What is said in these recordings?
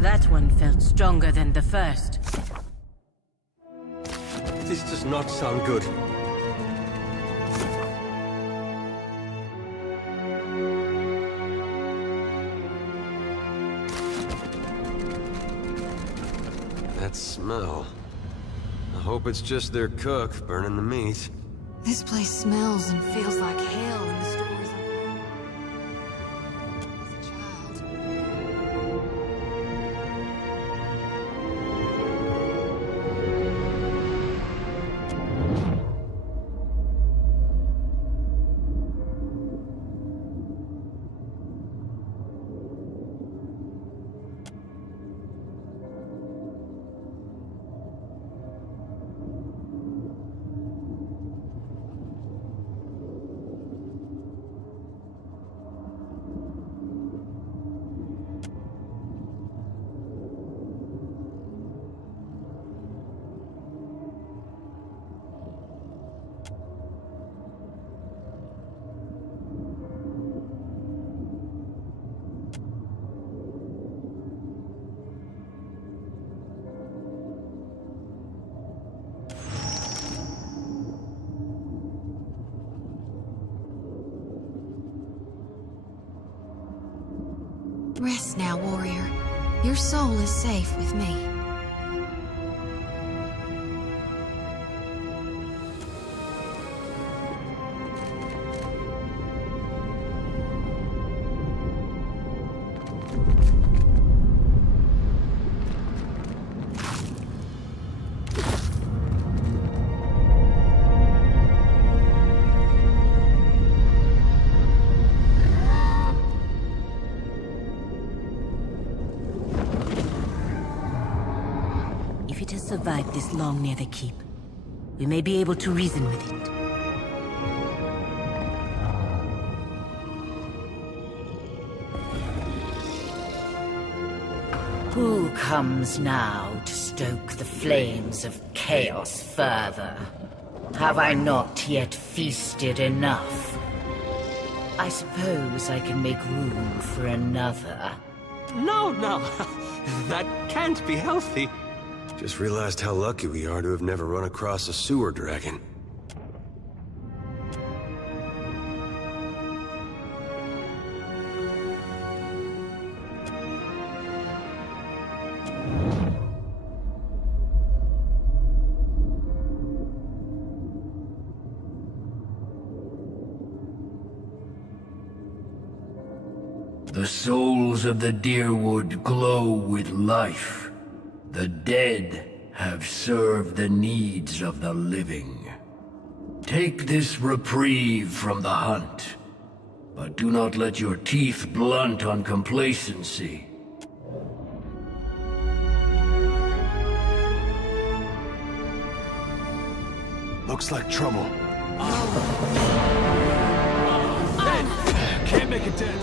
That one felt stronger than the first. This does not sound good. That smell. I hope it's just their cook burning the meat. This place smells and feels like hell in the stories I've heard. As a child. Rest now, warrior. Your soul is safe with me. If it has survived this long near the keep, we may be able to reason with it. Who comes now to stoke the flames of chaos further? Have I not yet feasted enough? I suppose I can make room for another. No, no. That can't be healthy. Just realized how lucky we are to have never run across a sewer dragon. The souls of the Dyrwood glow with life. The dead have served the needs of the living. Take this reprieve from the hunt, but do not let your teeth blunt on complacency. Looks like trouble. Dead! Can't make it dead.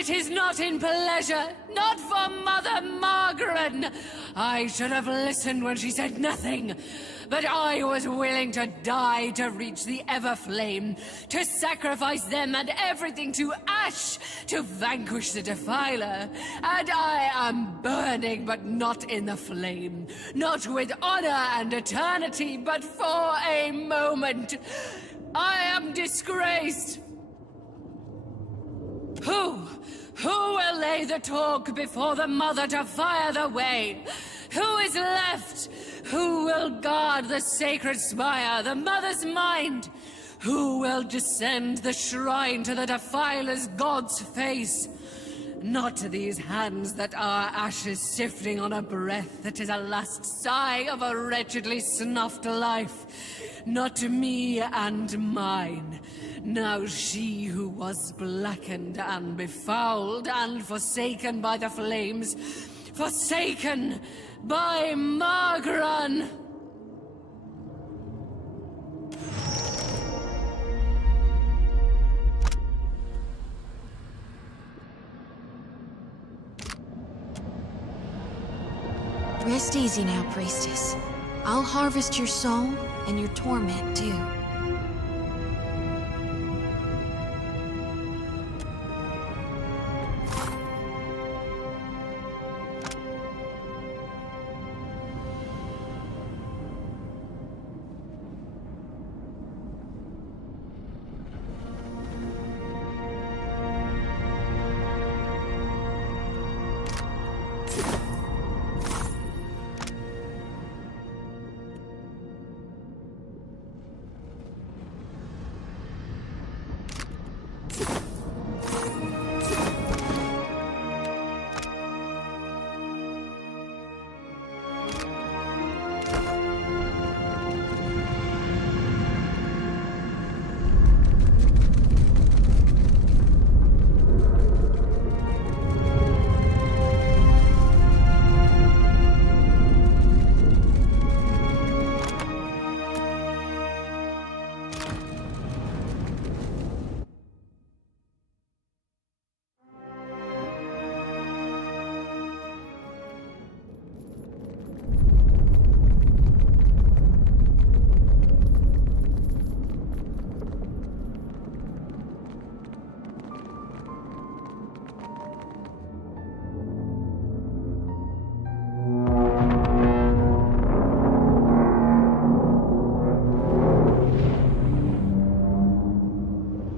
it is not in pleasure, not for Mother Margaret. I should have listened when she said nothing. But I was willing to die to reach the Everflame, to sacrifice them and everything to ash, to vanquish the Defiler. And I am burning, but not in the flame. Not with honor and eternity, but for a moment. I am disgraced. Who will lay the talk before the Mother to fire the way? Who is left? Who will guard the sacred spire, the Mother's mind? Who will descend the shrine to the Defiler's god's face? Not these hands that are ashes sifting on a breath that is a last sigh of a wretchedly snuffed life. Not me and mine. Now she who was blackened and befouled and forsaken by the flames, forsaken by Margran! Rest easy now, Priestess. I'll harvest your soul and your torment, too.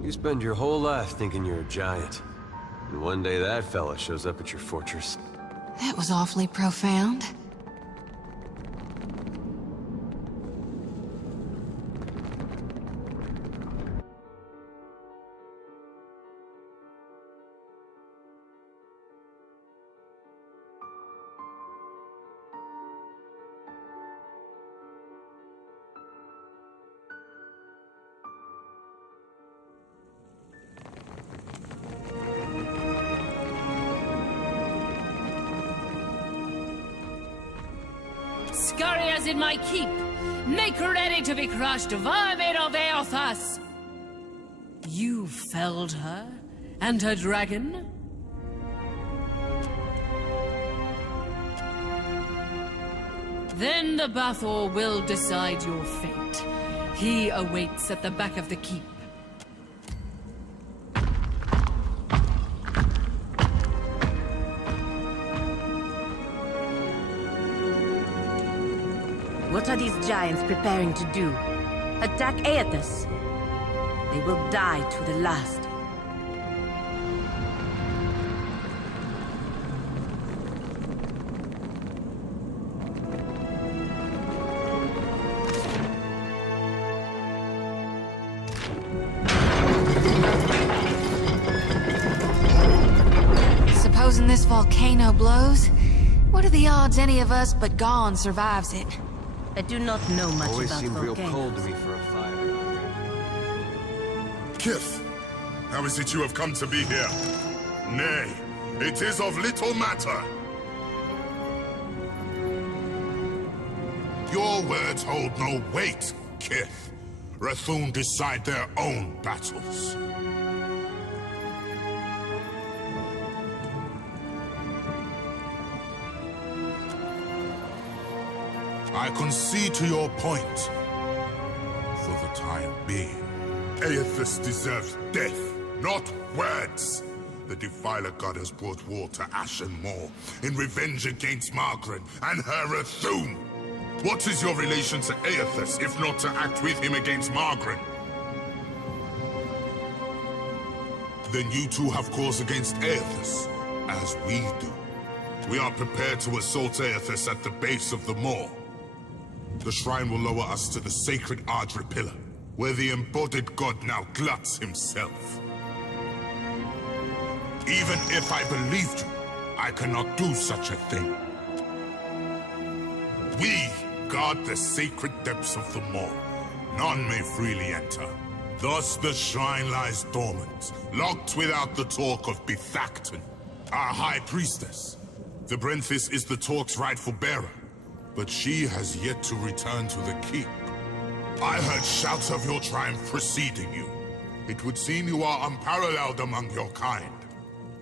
You spend your whole life thinking you're a giant. And one day that fella shows up at your fortress. That was awfully profound. Scurriers in my keep! Make ready to be crushed, vermin of Eothas! You felled her? And her dragon? Then the Bathor will decide your fate. He awaits at the back of the keep. What are these giants preparing to do? Attack Aethys? They will die to the last. Supposing this volcano blows, what are the odds any of us but Gon survives it? I do not know much Always about seemed real volcanoes. cold to me for a fire. Kith, how is it you have come to be here? Nay, it is of little matter. Your words hold no weight, Kith. Rathun decide their own battles. I concede to your point. For the time being, Aethys deserves death, not words. The Defiler God has brought war to Ashen Moor in revenge against Margaret and her Athum. What is your relation to Aethys, if not to act with him against Margaret? Then you two have cause against Aethys, as we do. We are prepared to assault Aethys at the base of the moor. The shrine will lower us to the sacred Ardra Pillar, where the embodied god now gluts himself. Even if I believed you, I cannot do such a thing. We guard the sacred depths of the moor. None may freely enter. Thus the shrine lies dormant, locked without the talk of Bithacton, our high priestess. The Brenthis is the talk's rightful bearer, but she has yet to return to the keep. I heard shouts of your triumph preceding you. It would seem you are unparalleled among your kind.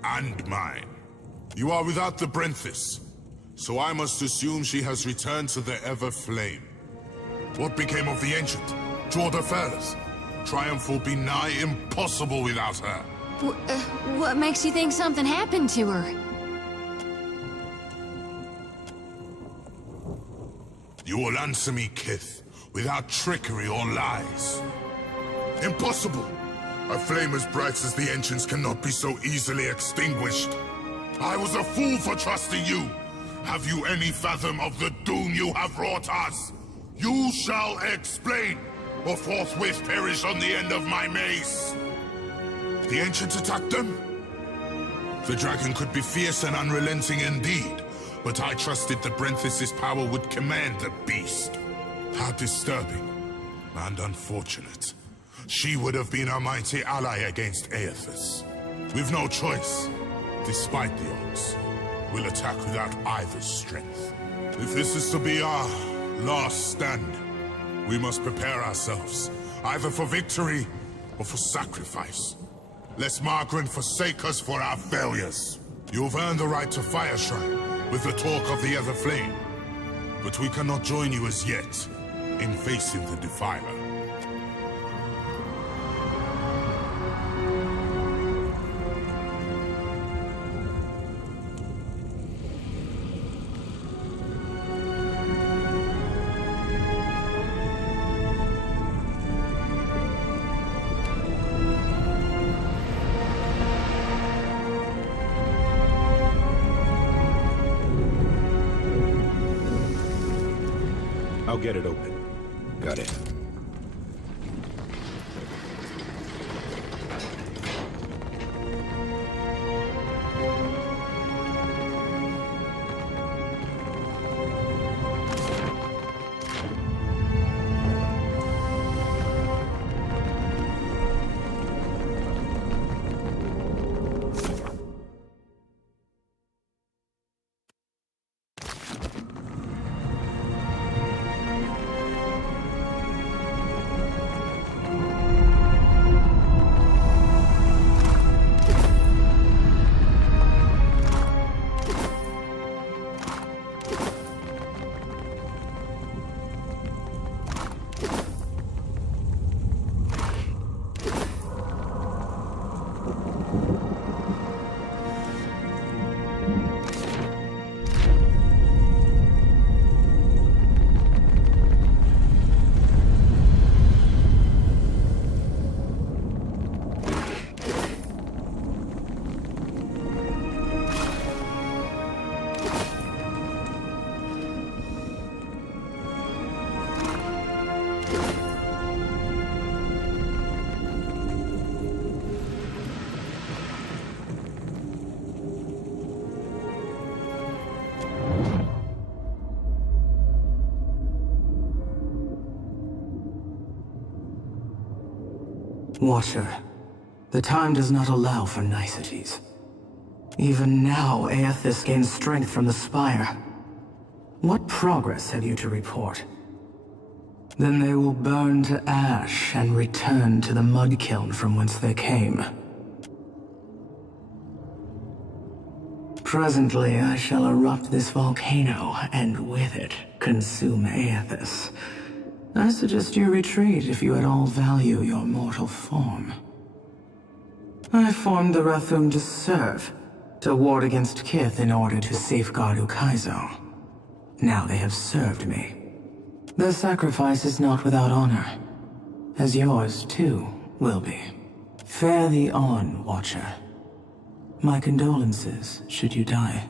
And mine. You are without the Brenthis, so I must assume she has returned to the Everflame. What became of the Ancient? Jorda Ferris? Triumph will be nigh impossible without her. What makes you think something happened to her? You will answer me, Kith, without trickery or lies. Impossible! A flame as bright as the Ancients cannot be so easily extinguished. I was a fool for trusting you. Have you any fathom of the doom you have wrought us? You shall explain, or forthwith perish on the end of my mace. The Ancients attacked them? The dragon could be fierce and unrelenting indeed, but I trusted the Brenthis' power would command the beast. How disturbing and unfortunate. She would have been a mighty ally against Aethys. We've no choice. Despite the odds, we'll attack without either's strength. If this is to be our last stand, we must prepare ourselves, either for victory or for sacrifice. Lest Margaret forsake us for our failures. You've earned the right to Fire Shrine with the talk of the Everflame, but we cannot join you as yet in facing the Defiler. I'll get it open. Got it. Watcher, the time does not allow for niceties. Even now, Aethys gains strength from the Spire. What progress have you to report? Then they will burn to ash and return to the mud kiln from whence they came. Presently, I shall erupt this volcano, and with it, consume Aethys. I suggest you retreat if you at all value your mortal form. I formed the Rathum to serve, to ward against Kith in order to safeguard Ukaizo. Now they have served me. Their sacrifice is not without honor, as yours, too, will be. Fare thee on, Watcher. My condolences, should you die.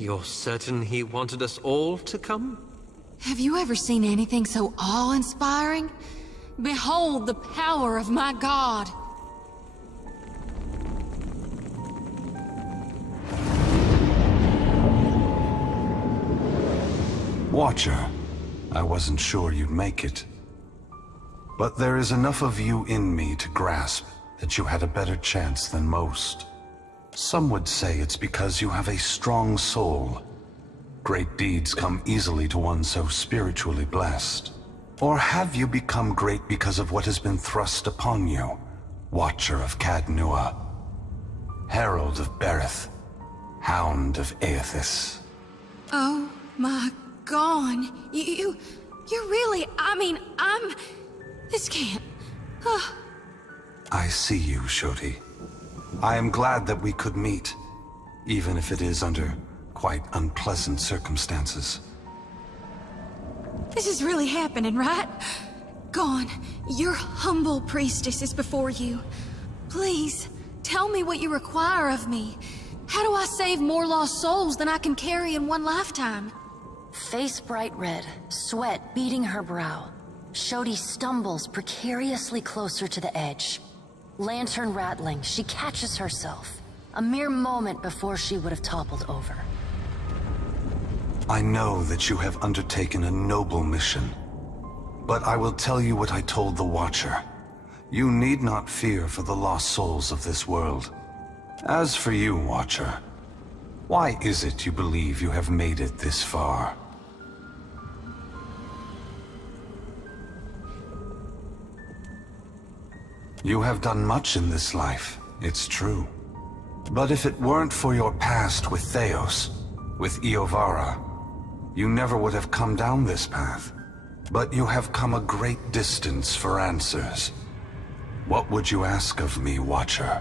You're certain he wanted us all to come? Have you ever seen anything so awe-inspiring? Behold the power of my god! Watcher, I wasn't sure you'd make it. But there is enough of you in me to grasp that you had a better chance than most. Some would say it's because you have a strong soul. Great deeds come easily to one so spiritually blessed. Or have you become great because of what has been thrust upon you? Watcher of Cadnua, Herald of Berith, Hound of Aethys. Oh my god, you're really, this can't, I see you, Shoti. I am glad that we could meet, even if it is under quite unpleasant circumstances. This is really happening, right? Gon, your humble priestess is before you. Please, tell me what you require of me. How do I save more lost souls than I can carry in one lifetime? Face bright red, sweat beading her brow. Shoti stumbles precariously closer to the edge. Lantern rattling, she catches herself. A mere moment before she would have toppled over. I know that you have undertaken a noble mission. But I will tell you what I told the Watcher. You need not fear for the lost souls of this world. As for you, Watcher, why is it you believe you have made it this far? You have done much in this life, it's true. But if it weren't for your past with Theos, with Iovara, you never would have come down this path. But you have come a great distance for answers. What would you ask of me, Watcher?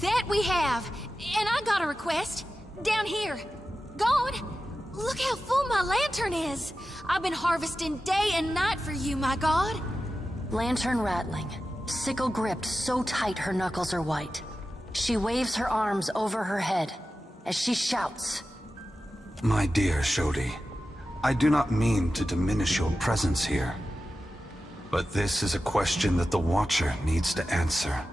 That we have, and I got a request. Down here. Gon, look how full my lantern is. I've been harvesting day and night for you, my god. Lantern rattling. Sickle gripped so tight her knuckles are white. She waves her arms over her head as she shouts. My dear Shoti, I do not mean to diminish your presence here. But this is a question that the Watcher needs to answer.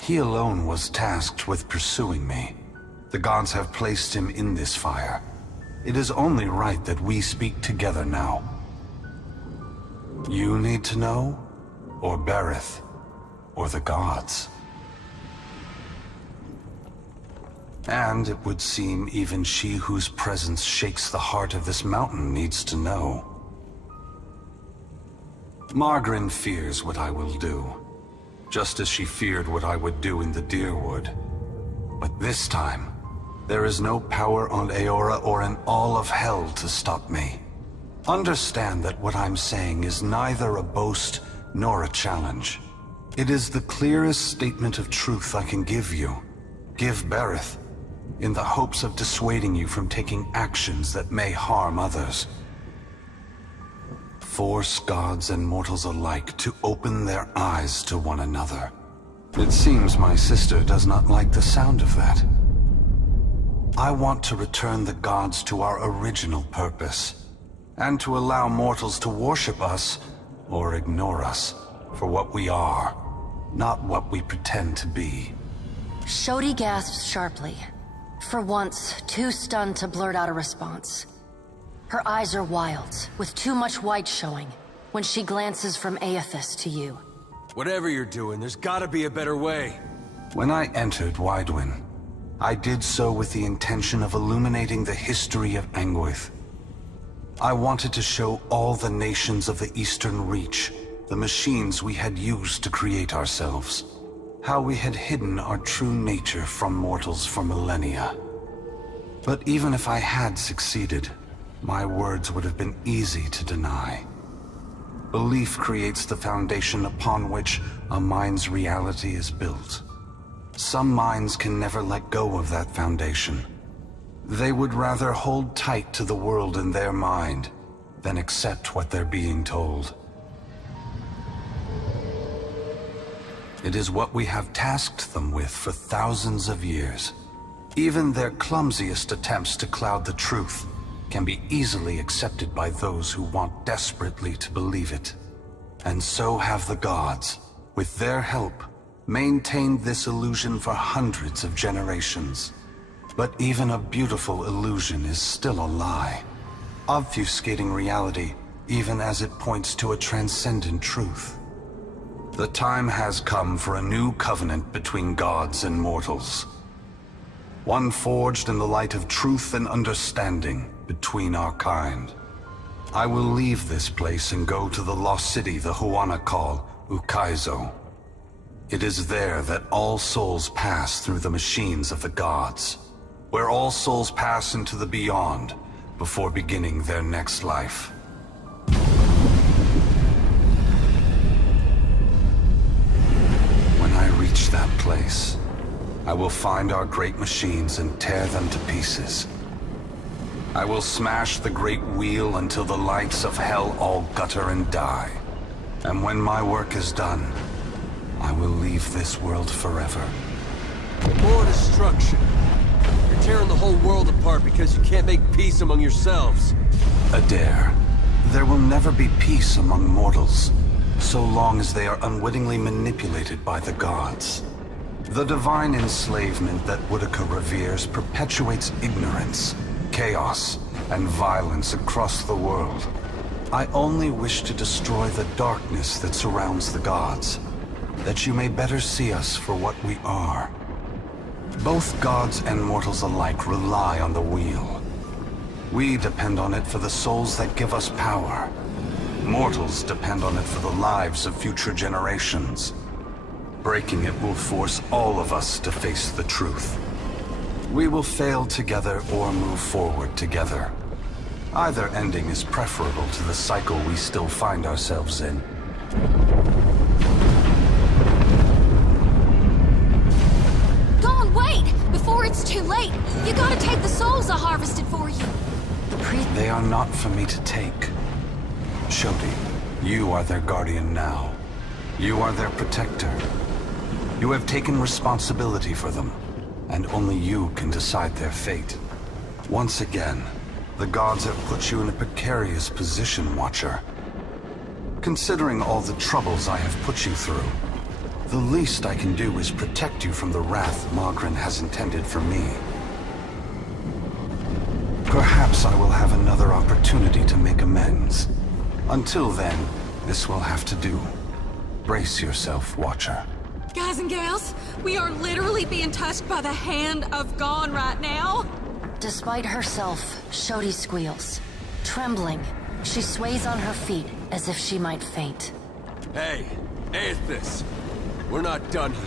He alone was tasked with pursuing me. The gods have placed him in this fire. It is only right that we speak together now. You need to know? Or Berith? Or the gods? And it would seem even she whose presence shakes the heart of this mountain needs to know. Margren fears what I will do. just as she feared what I would do in the Deerwood. But this time, there is no power on Eora or in all of hell to stop me. Understand that what I'm saying is neither a boast nor a challenge. It is the clearest statement of truth I can give you, give Berith, in the hopes of dissuading you from taking actions that may harm others. Force gods and mortals alike to open their eyes to one another. It seems my sister does not like the sound of that. I want to return the gods to our original purpose, and to allow mortals to worship us, or ignore us, for what we are, not what we pretend to be. Shodi gasps sharply, for once too stunned to blurt out a response. Her eyes are wild, with too much white showing, when she glances from Aethys to you. Whatever you're doing, there's gotta be a better way. When I entered Waidwen, I did so with the intention of illuminating the history of Anguith. I wanted to show all the nations of the Eastern Reach the machines we had used to create ourselves, how we had hidden our true nature from mortals for millennia. But even if I had succeeded, my words would have been easy to deny. Belief creates the foundation upon which a mind's reality is built. Some minds can never let go of that foundation. They would rather hold tight to the world in their mind than accept what they're being told. It is what we have tasked them with for thousands of years. Even their clumsiest attempts to cloud the truth can be easily accepted by those who want desperately to believe it. And so have the gods, with their help, maintained this illusion for hundreds of generations. But even a beautiful illusion is still a lie, obfuscating reality even as it points to a transcendent truth. The time has come for a new covenant between gods and mortals. One forged in the light of truth and understanding between our kind. I will leave this place and go to the lost city the Huana call Ukaizo. It is there that all souls pass through the machines of the gods, where all souls pass into the beyond before beginning their next life. When I reach that place, I will find our great machines and tear them to pieces. I will smash the great wheel until the lights of hell all gutter and die. And when my work is done, I will leave this world forever. More destruction. You're tearing the whole world apart because you can't make peace among yourselves. Adair, there will never be peace among mortals, so long as they are unwittingly manipulated by the gods. The divine enslavement that Boudica reveres perpetuates ignorance, chaos, and violence across the world. I only wish to destroy the darkness that surrounds the gods, that you may better see us for what we are. Both gods and mortals alike rely on the wheel. We depend on it for the souls that give us power. Mortals depend on it for the lives of future generations. Breaking it will force all of us to face the truth. We will fail together or move forward together. Either ending is preferable to the cycle we still find ourselves in. Dawn, wait! Before it's too late, you gotta take the souls I harvested for you. They are not for me to take. Shodi, you are their guardian now. You are their protector. You have taken responsibility for them, and only you can decide their fate. Once again, the gods have put you in a precarious position, Watcher. Considering all the troubles I have put you through, the least I can do is protect you from the wrath Maghren has intended for me. Perhaps I will have another opportunity to make amends. Until then, this will have to do. Brace yourself, Watcher. Guys and gals, we are literally being touched by the hand of God right now. Despite herself, Shodi squeals. Trembling, she sways on her feet as if she might faint. Hey, Aethys! we're not done here.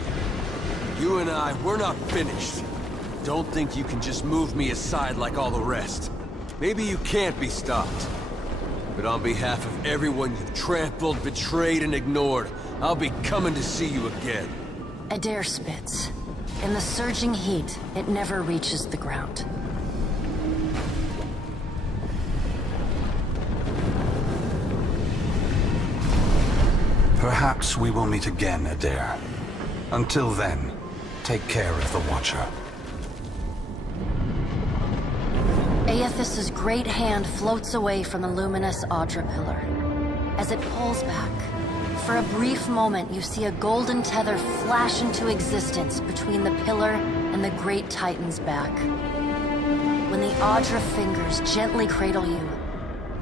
You and I, we're not finished. Don't think you can just move me aside like all the rest. Maybe you can't be stopped. But on behalf of everyone you've trampled, betrayed, and ignored, I'll be coming to see you again. Adair spits. In the surging heat, it never reaches the ground. Perhaps we will meet again, Adair. Until then, take care of the Watcher. Aethys' great hand floats away from the luminous Audra pillar. As it pulls back, for a brief moment you see a golden tether flash into existence between the pillar and the great Titan's back. When the Audra fingers gently cradle you,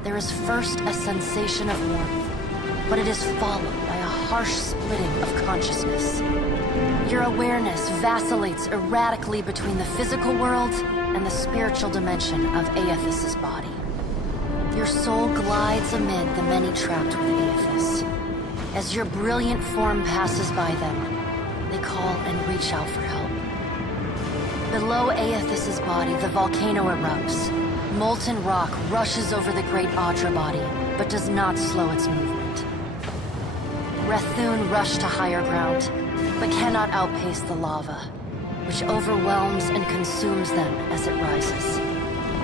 there is first a sensation of warmth, but it is followed by a harsh splitting of consciousness. Your awareness vacillates erratically between the physical world and the spiritual dimension of Aethys' body. Your soul glides amid the many trapped with Aethys. As your brilliant form passes by them, they call and reach out for help. Below Aethys' body, the volcano erupts. Molten rock rushes over the great Audra body, but does not slow its movement. Rathun rush to higher ground, but cannot outpace the lava, which overwhelms and consumes them as it rises.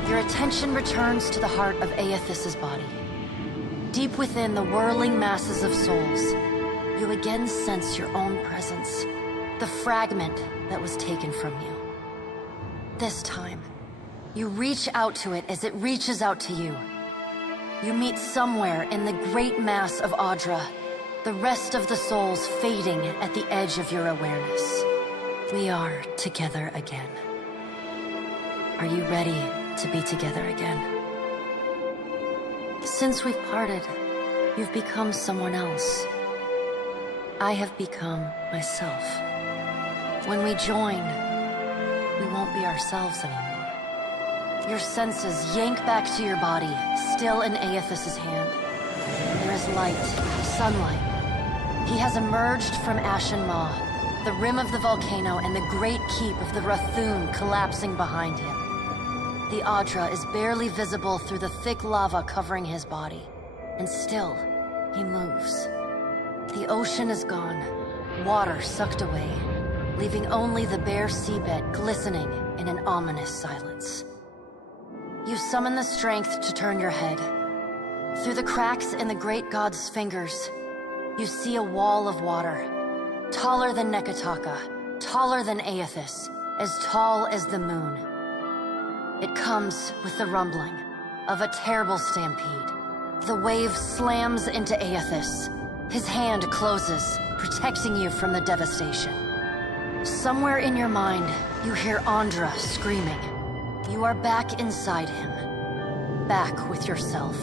Your attention returns to the heart of Aethys' body. Deep within the whirling masses of souls, you again sense your own presence, the fragment that was taken from you. This time, you reach out to it as it reaches out to you. You meet somewhere in the great mass of Audra, the rest of the souls fading at the edge of your awareness. We are together again. Are you ready to be together again? Since we've parted, you've become someone else. I have become myself. When we join, we won't be ourselves anymore. Your senses yank back to your body, still in Aethys' hand. There is light, sunlight. He has emerged from Ashen Maw, the rim of the volcano and the great keep of the Rathun collapsing behind him. The Audra is barely visible through the thick lava covering his body, and still, he moves. The ocean is gone, water sucked away, leaving only the bare seabed glistening in an ominous silence. You summon the strength to turn your head. Through the cracks in the great god's fingers, you see a wall of water, taller than Neketaka, taller than Aethys, as tall as the moon. It comes with the rumbling of a terrible stampede. The wave slams into Aethys. His hand closes, protecting you from the devastation. Somewhere in your mind, you hear Andra screaming. You are back inside him. Back with yourself.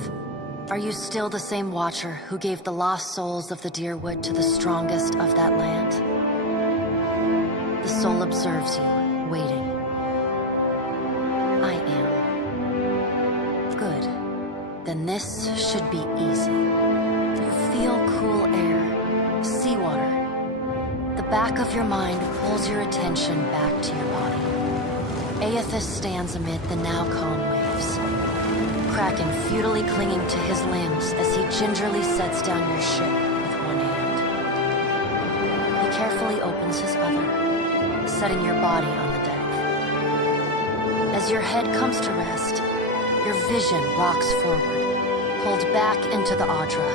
Are you still the same Watcher who gave the lost souls of the Dyrwood to the strongest of that land? The soul observes you, waiting. I am. Good. Then this should be easy. You feel cool air, seawater. The back of your mind pulls your attention back to your body. Aethys stands amid the now calm waves. Kraken futilely clinging to his limbs as he gingerly sets down your ship with one hand. He carefully opens his other, setting your body on the deck. As your head comes to rest, your vision rocks forward, pulled back into the Audra,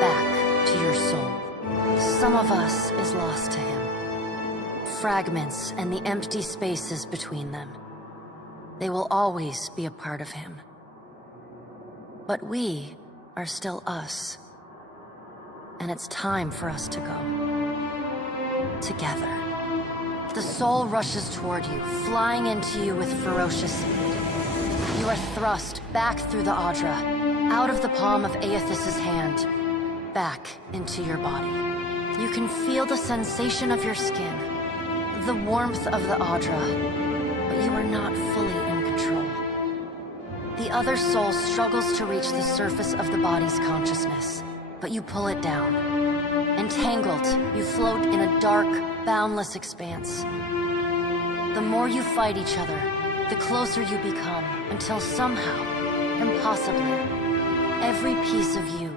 back to your soul. Some of us is lost to him. Fragments and the empty spaces between them. They will always be a part of him. But we are still us. And it's time for us to go. Together. The soul rushes toward you, flying into you with ferocious speed. You are thrust back through the Audra, out of the palm of Aethys' hand, back into your body. You can feel the sensation of your skin, the warmth of the Audra, but you are not fully in control. The other soul struggles to reach the surface of the body's consciousness, but you pull it down. Entangled, you float in a dark, boundless expanse. The more you fight each other, the closer you become, until somehow, impossibly, every piece of you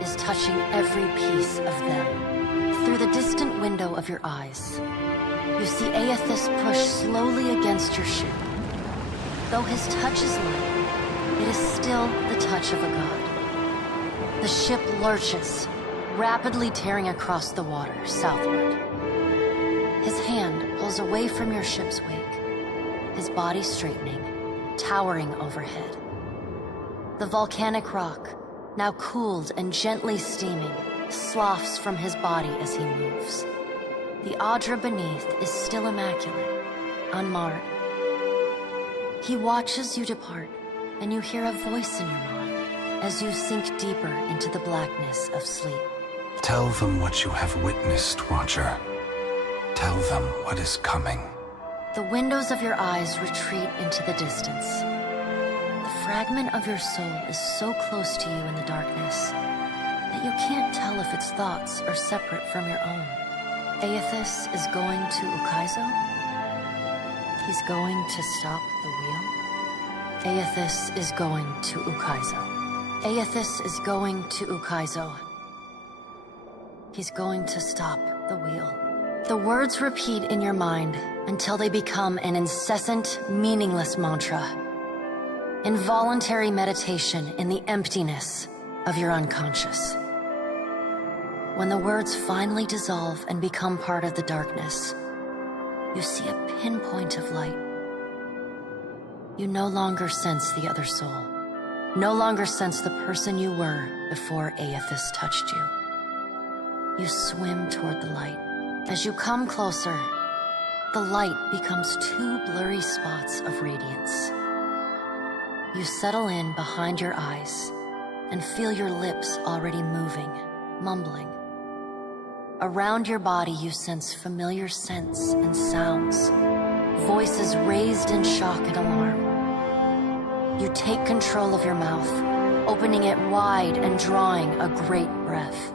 is touching every piece of them. Through the distant window of your eyes, you see Aethys push slowly against your ship. Though his touch is light, it is still the touch of a god. The ship lurches, rapidly tearing across the water southward. His hand pulls away from your ship's wake, his body straightening, towering overhead. The volcanic rock, now cooled and gently steaming, sloughs from his body as he moves. The Adra beneath is still immaculate, unmarred. He watches you depart, and you hear a voice in your mind as you sink deeper into the blackness of sleep. Tell them what you have witnessed, Watcher. Tell them what is coming. The windows of your eyes retreat into the distance. The fragment of your soul is so close to you in the darkness that you can't tell if its thoughts are separate from your own. Aethys is going to Ukaizo? He's going to stop the wheel? Aethys is going to Ukaizo. Aethys is going to Ukaizo. He's going to stop the wheel. The words repeat in your mind until they become an incessant, meaningless mantra. Involuntary meditation in the emptiness of your unconscious. When the words finally dissolve and become part of the darkness, you see a pinpoint of light. You no longer sense the other soul. No longer sense the person you were before Aethys touched you. You swim toward the light. As you come closer, the light becomes two blurry spots of radiance. You settle in behind your eyes and feel your lips already moving, mumbling. Around your body you sense familiar scents and sounds, voices raised in shock and alarm. You take control of your mouth, opening it wide and drawing a great breath.